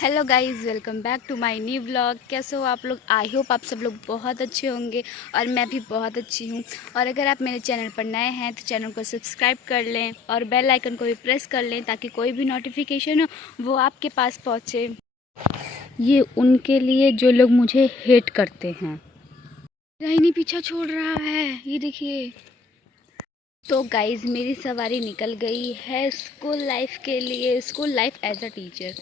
Hello guys, welcome back to my new vlog. कैसे हो आप लोग? आई होप आप सब लोग बहुत अच्छे होंगे और मैं भी बहुत अच्छी हूँ। और अगर आप मेरे चैनल पर नए हैं तो चैनल को सब्सक्राइब कर लें और बेल आइकन को भी प्रेस कर लें ताकि कोई भी नोटिफिकेशन हो वो आपके पास पहुँचे। ये उनके लिए जो लोग मुझे हेट करते हैं। मेरा ही नहीं पीछा छोड़ रहा है, ये देखिए। तो गाइज़, मेरी सवारी निकल गई है स्कूल लाइफ के लिए, school life as a teacher.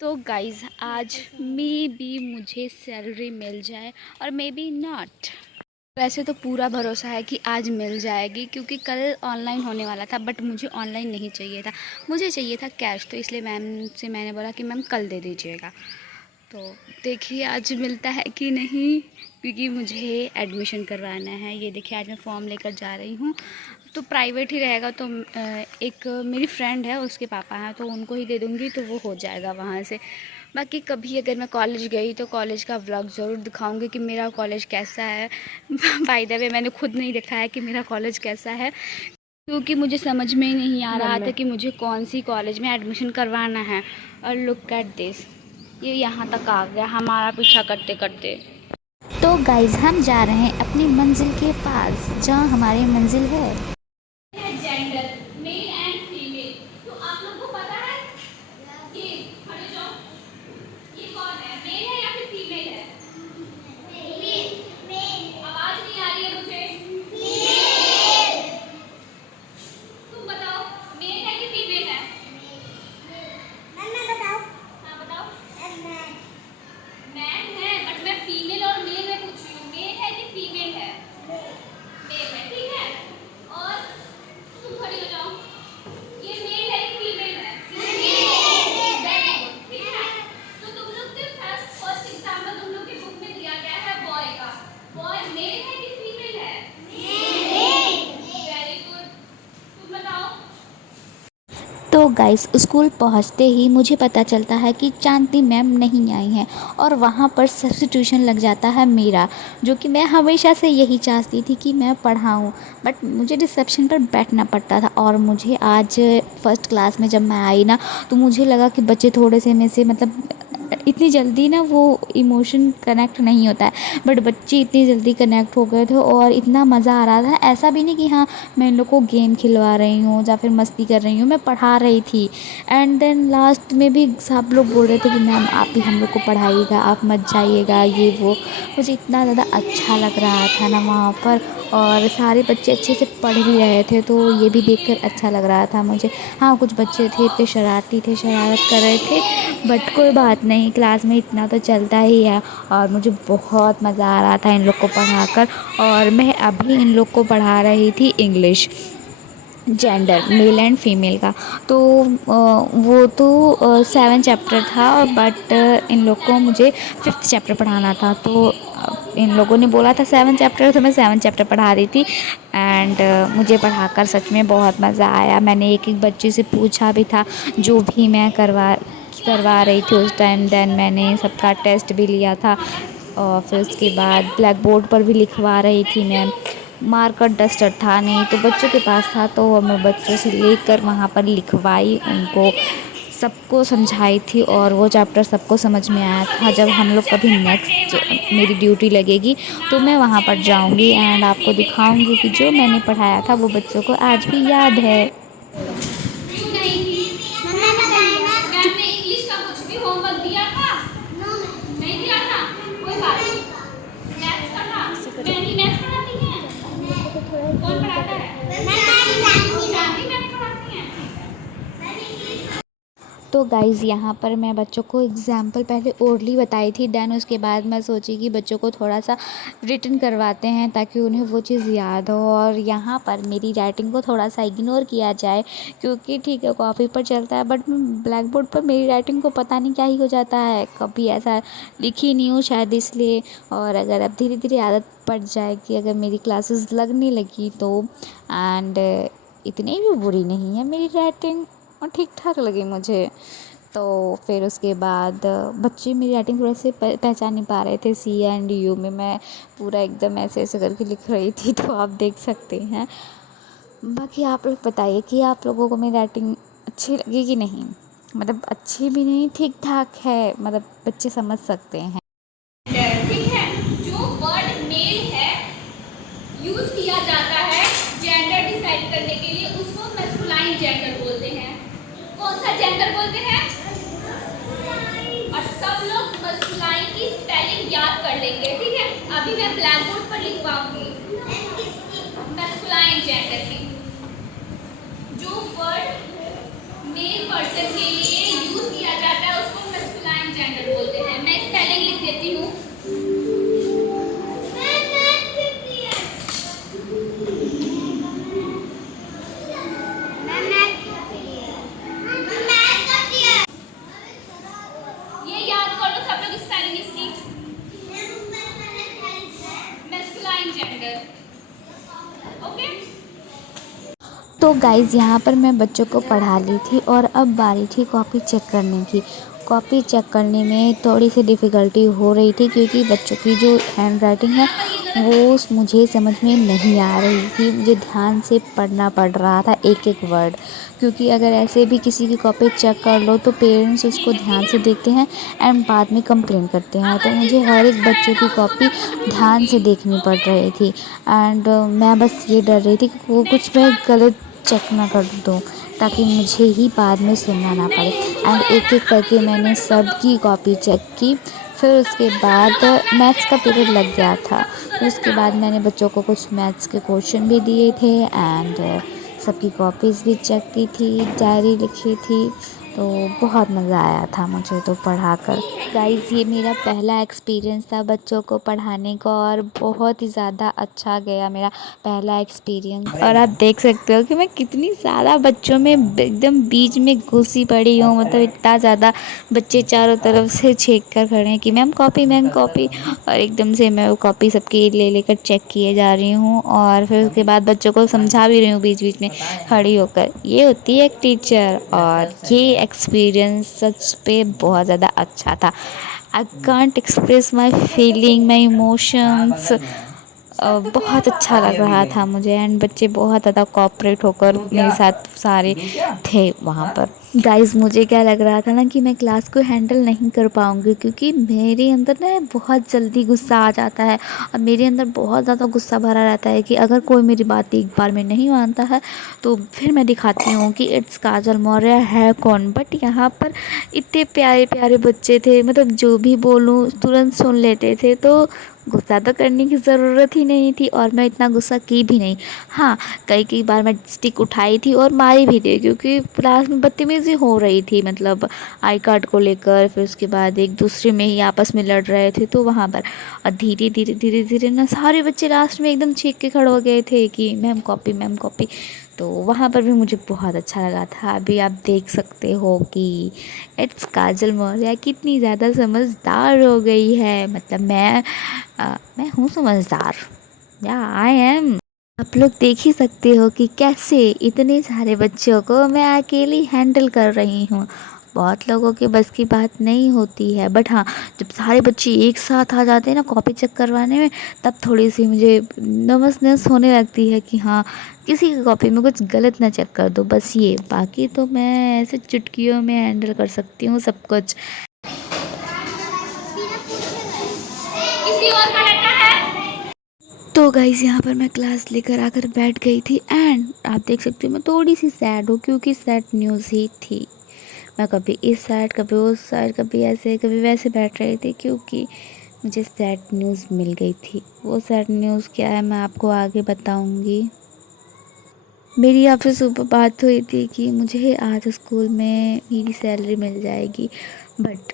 तो गाइज़, आज मे बी मुझे सैलरी मिल जाए और मे बी नॉट। वैसे तो पूरा भरोसा है कि आज मिल जाएगी क्योंकि कल ऑनलाइन होने वाला था, बट मुझे ऑनलाइन नहीं चाहिए था, मुझे चाहिए था कैश। तो इसलिए मैम से मैंने बोला कि मैम कल दे दीजिएगा। तो देखिए आज मिलता है कि नहीं, क्योंकि मुझे एडमिशन करवाना है। ये देखिए आज मैं फ़ॉर्म लेकर जा रही हूँ। तो प्राइवेट ही रहेगा, तो एक मेरी फ्रेंड है, उसके पापा हैं, तो उनको ही दे दूँगी तो वो हो जाएगा वहाँ से। बाकी कभी अगर मैं कॉलेज गई तो कॉलेज का व्लॉग ज़रूर दिखाऊंगी कि मेरा कॉलेज कैसा है। बाय द वे, मैंने खुद नहीं देखा है कि मेरा कॉलेज कैसा है, क्योंकि मुझे समझ में ही नहीं आ रहा था कि मुझे कौन सी कॉलेज में एडमिशन करवाना है। और लुक एट दिस, ये यहाँ तक आ गया हमारा पीछा करते करते। तो गाइज हम जा रहे हैं अपनी मंजिल के पास, जहाँ हमारी मंजिल है। जेंडर मेल एंड फीमेल, तो आप लोगों को पता है कि खड़े जाओ, ये कौन है, मेल है या फिर फीमेल है? आवाज नहीं आ रही है मुझे। तुम बताओ, मेल है कि फीमेल है? हाँ बताओ। मैन है, बट मैं फीमेल और मेल में पूछ रही हूँ, मेल है कि फीमेल है? मेल है, ठीक है। और तुम खड़ी हो जाओ, ये मेल है कि फीमेल है? Very good, ठीक है। तो तुम लोग के फर्स्ट एग्जाम्पल तुम लोग की बुक में दिया गया है बॉय का। बॉय मेल है कि फीमेल है? Very good. तुम बताओ। तो गाइस स्कूल पहुंचते ही मुझे पता चलता है कि चांदनी मैम नहीं आई हैं, और वहां पर सब्स्टिट्यूशन लग जाता है मेरा, जो कि मैं हमेशा से यही चाहती थी कि मैं पढ़ाऊँ। बट मुझे रिसेप्शन पर बैठना पड़ता था, और मुझे आज फर्स्ट क्लास में जब मैं आई ना, तो मुझे लगा कि बच्चे थोड़े से में से मतलब इतनी जल्दी ना वो इमोशन कनेक्ट नहीं होता है, बट बच्चे इतनी जल्दी कनेक्ट हो गए थे और इतना मज़ा आ रहा था। ऐसा भी नहीं कि हाँ मैं इन लोग को गेम खिलवा रही हूँ या फिर मस्ती कर रही हूँ, मैं पढ़ा रही थी। एंड देन लास्ट में भी सब लोग बोल रहे थे कि मैम आप ही हम लोग को पढ़ाइएगा, आप मत जाइएगा, ये वो। मुझे इतना ज़्यादा अच्छा लग रहा था ना वहाँ पर, और सारे बच्चे अच्छे से पढ़ भी रहे थे, तो ये भी देखकर अच्छा लग रहा था मुझे। हाँ कुछ बच्चे थे इतने शरारती थे, शरारत कर रहे थे, बट कोई बात नहीं, क्लास में इतना तो चलता ही है। और मुझे बहुत मज़ा आ रहा था इन लोग को पढ़ाकर। और मैं अभी इन लोग को पढ़ा रही थी English, gender male and female का। तो वो तो 7 चैप्टर था, बट इन लोग को मुझे 5th चैप्टर पढ़ाना था। तो इन लोगों ने बोला था 7 चैप्टर, तो मैं 7 चैप्टर पढ़ा रही थी। एंड मुझे पढ़ाकर सच में बहुत मज़ा आया। मैंने एक एक बच्चे से पूछा भी था, जो भी मैं करवा रही थी उस टाइम। देन मैंने सबका टेस्ट भी लिया था, और फिर उसके बाद ब्लैक बोर्ड पर भी लिखवा रही थी मैं। मार्कर डस्टर था नहीं तो बच्चों के पास था, तो मैं बच्चों से लेकर वहाँ पर लिखवाई, उनको सबको समझाई थी, और वो चैप्टर सबको समझ में आया था। जब हम लोग कभी नेक्स्ट मेरी ड्यूटी लगेगी तो मैं वहाँ पर जाऊँगी एंड आपको दिखाऊँगी कि जो मैंने पढ़ाया था वो बच्चों को आज भी याद है। क्यों नहीं थी? मैम ने इंग्लिश का कुछ भी होमवर्क दिया था? नहीं दिया था, कोई बात नहीं। मैथ्स का था, मैम ही मैथ्स पढ़ाती हैं। कौन पढ़ाता है? चांदी मैम पढ़ाती हैं। तो गाइज़ यहाँ पर मैं बच्चों को एग्ज़ाम्पल पहले ओरली बताई थी, देन उसके बाद मैं सोची कि बच्चों को थोड़ा सा रिटन करवाते हैं ताकि उन्हें वो चीज़ याद हो। और यहाँ पर मेरी राइटिंग को थोड़ा सा इग्नोर किया जाए, क्योंकि ठीक है कॉपी पर चलता है, बट ब्लैक बोर्ड पर मेरी राइटिंग को पता नहीं क्या ही हो जाता है, कभी ऐसा लिखी नहीं हूँ शायद इसलिए। और अगर अब धीरे धीरे आदत पड़ जाएगी, अगर मेरी क्लासेस लगने लगी तो, एंड इतनी भी बुरी नहीं है मेरी राइटिंग, और ठीक ठाक लगी मुझे। तो फिर उसके बाद बच्चे मेरी राइटिंग थोड़े से पहचान नहीं पा रहे थे। सी एंड यू में मैं पूरा एकदम ऐसे ऐसे करके लिख रही थी, तो आप देख सकते हैं। बाकी आप लोग बताइए कि आप लोगों को मेरी राइटिंग अच्छी लगी कि नहीं। मतलब अच्छी भी नहीं, ठीक ठाक है, मतलब बच्चे समझ सकते हैं। ठीक है, जो वर्ड मेल है यूज किया जाता है जेंडर डिसाइड करने के लिए, उसको मैस्कुलाइन जेंडर बोलते हैं। कौन सा जेंडर बोलते हैं? और सब लोग मैस्कुलाइन की स्पेलिंग याद कर लेंगे, ठीक है। अभी मैं ब्लैक बोर्ड पर लिखवाऊंगी मैस्कुलाइन जेंडर की। जो वर्ड मेल पर्सन के लिए यूज किया जाता है उसको मैस्कुलाइन जेंडर बोलते हैं। मैं स्पेलिंग लिख देती हूँ। ये याद कर लो सब लोग स्पेलिंग इसकी, मैस्कुलाइन जेंडर। ओके। तो गाइज़ यहाँ पर मैं बच्चों को पढ़ा ली थी और अब बारी थी कॉपी चेक करने की। कॉपी चेक करने में थोड़ी सी डिफ़िकल्टी हो रही थी क्योंकि बच्चों की जो हैंड राइटिंग है वो मुझे समझ में नहीं आ रही थी। मुझे ध्यान से पढ़ना पड़ रहा था एक एक वर्ड, क्योंकि अगर ऐसे भी किसी की कॉपी चेक कर लो तो पेरेंट्स उसको ध्यान से देखते हैं एंड बाद में कंप्लेन करते हैं। तो मुझे हर एक बच्चों की कॉपी ध्यान से देखनी पड़ रही थी एंड मैं बस ये डर रही थी कि वो कुछ मैं गलत चेक ना कर दूँ ताकि मुझे ही बाद में सुनना ना पड़े। एंड एक एक करके मैंने सबकी कॉपी चेक की। फिर उसके बाद मैथ्स का पीरियड लग गया था। फिर उसके बाद मैंने बच्चों को कुछ मैथ्स के क्वेश्चन भी दिए थे एंड सबकी कॉपीज़ भी चेक की थी, डायरी लिखी थी। तो बहुत मज़ा आया था मुझे तो पढ़ाकर। गाइज़ ये मेरा पहला एक्सपीरियंस था बच्चों को पढ़ाने का और बहुत ही ज़्यादा अच्छा गया मेरा पहला एक्सपीरियंस। और आप देख सकते हो कि मैं कितनी ज़्यादा बच्चों में एकदम बीच में घुसी पड़ी हूँ। मतलब इतना ज़्यादा बच्चे चारों तरफ से छेक कर खड़े हैं कि मैम कॉपी। और एकदम से मैं वो कॉपी सबकी ले लेकर चेक किए जा रही हूँ और फिर उसके बाद बच्चों को समझा भी रही हूँ बीच बीच में खड़ी होकर। ये होती है एक टीचर। और ये एक्सपीरियंस सच पे बहुत ज़्यादा अच्छा था। I can't express my feeling, my emotions. बहुत अच्छा लग रहा था मुझे एंड बच्चे बहुत ज़्यादा कोऑपरेट होकर मेरे साथ सारे थे वहाँ पर। गाइज़ मुझे क्या लग रहा था ना कि मैं क्लास को हैंडल नहीं कर पाऊँगी, क्योंकि मेरे अंदर ना बहुत जल्दी गुस्सा आ जाता है और मेरे अंदर बहुत ज़्यादा गुस्सा भरा रहता है कि अगर कोई मेरी बात एक बार में नहीं मानता है तो फिर मैं दिखाती हूँ कि इट्स काजल मौर्य है कौन। बट यहाँ पर इतने प्यारे प्यारे बच्चे थे, मतलब जो भी बोलूँ तुरंत सुन लेते थे, तो गुस्सा तो करने की ज़रूरत ही नहीं थी और मैं इतना गुस्सा की भी नहीं। हाँ, कई बार मैं स्टिक उठाई थी और मारी भी थी क्योंकि क्लास में बदतमीज़ी हो रही थी, मतलब आई कार्ड को लेकर। फिर उसके बाद एक दूसरे में ही आपस में लड़ रहे थे तो वहाँ पर। और धीरे धीरे ना सारे बच्चे लास्ट में एकदम चीख के खड़े हो गए थे कि मैम कॉपी। तो वहाँ पर भी मुझे बहुत अच्छा लगा था। अभी आप देख सकते हो कि इट्स काजल मौर्य कितनी ज़्यादा समझदार हो गई है। मतलब मैं हूँ समझदार, या आई एम। आप लोग देख ही सकते हो कि कैसे इतने सारे बच्चों को मैं अकेली हैंडल कर रही हूँ। बहुत लोगों के बस की बात नहीं होती है, बट हाँ, जब सारे बच्चे एक साथ आ जाते हैं ना कॉपी चेक करवाने में, तब थोड़ी सी मुझे नर्वसनेस होने लगती है कि हाँ, किसी की कॉपी में कुछ गलत ना चेक कर दो, बस ये। बाकी तो मैं ऐसे चुटकियों में हैंडल कर सकती हूँ सब कुछ। किसी और का रहता है? तो गाइस यहाँ पर मैं क्लास लेकर आकर बैठ गई थी एंड आप देख सकते हो मैं थोड़ी सी सैड हूँ क्योंकि सैड न्यूज़ ही थी। मैं कभी इस साइड कभी उस साइड, कभी ऐसे कभी वैसे बैठ रही थी क्योंकि मुझे सैड न्यूज़ मिल गई थी। वो सैड न्यूज़ क्या है मैं आपको आगे बताऊँगी। मेरी आपसे सुबह बात हुई थी कि मुझे आज स्कूल में मेरी सैलरी मिल जाएगी, बट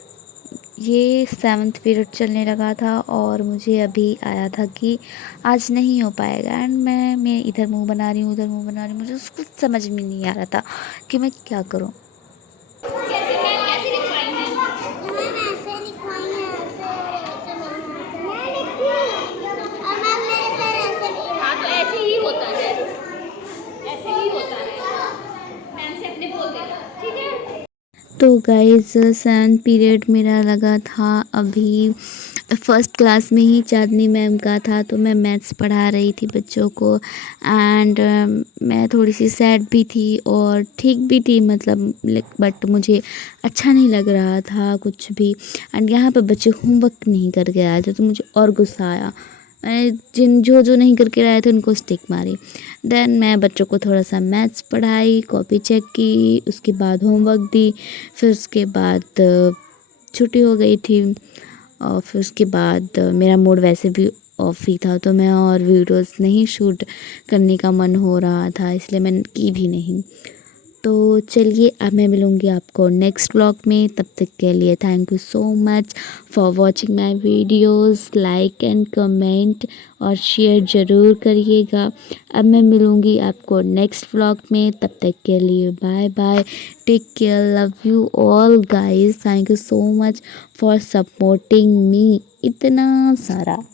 ये 7th पीरियड चलने लगा था और मुझे अभी आया था कि आज नहीं हो पाएगा। एंड मैं इधर मुंह बना रही हूँ उधर मुंह बना रही हूँ, मुझे उसको समझ में नहीं आ रहा था कि मैं क्या करूँ। कैसे मैं कैसे लिखवाई है? मैम ऐसे लिखवाई है, ऐसे लिखी और मैम मेरे सर ऐसे लिखे। हाँ तो ऐसे ही होता है, ऐसे ही होता है। मैम से अपने बोल देना, ठीक है। तो गाइस 7th पीरियड मेरा लगा था अभी फर्स्ट क्लास में ही चांदनी मैम का था, तो मैं मैथ्स पढ़ा रही थी बच्चों को एंड मैं थोड़ी सी सैड भी थी और ठीक भी थी मतलब बट मुझे अच्छा नहीं लग रहा था कुछ भी। एंड यहाँ पे बच्चे होमवर्क नहीं करके आए थे तो मुझे और गुस्सा आया। मैंने जो नहीं करके आए थे उनको स्टिक मारी। देन मैं बच्चों को थोड़ा सा मैथ्स पढ़ाई, कॉपी चेक की, उसके बाद होमवर्क दी, फिर उसके बाद छुट्टी हो गई थी। और फिर उसके बाद मेरा मूड वैसे भी ऑफ ही था तो मैं और वीडियोस नहीं शूट करने का मन हो रहा था, इसलिए मैंने की भी नहीं। तो चलिए अब मैं मिलूँगी आपको नेक्स्ट व्लॉग में, तब तक के लिए thank you so much for watching my videos. Like and comment और शेयर ज़रूर करिएगा। अब मैं मिलूँगी आपको नेक्स्ट व्लॉग में, तब तक के लिए bye bye, take care, love you all guys, thank you so much for supporting me इतना सारा।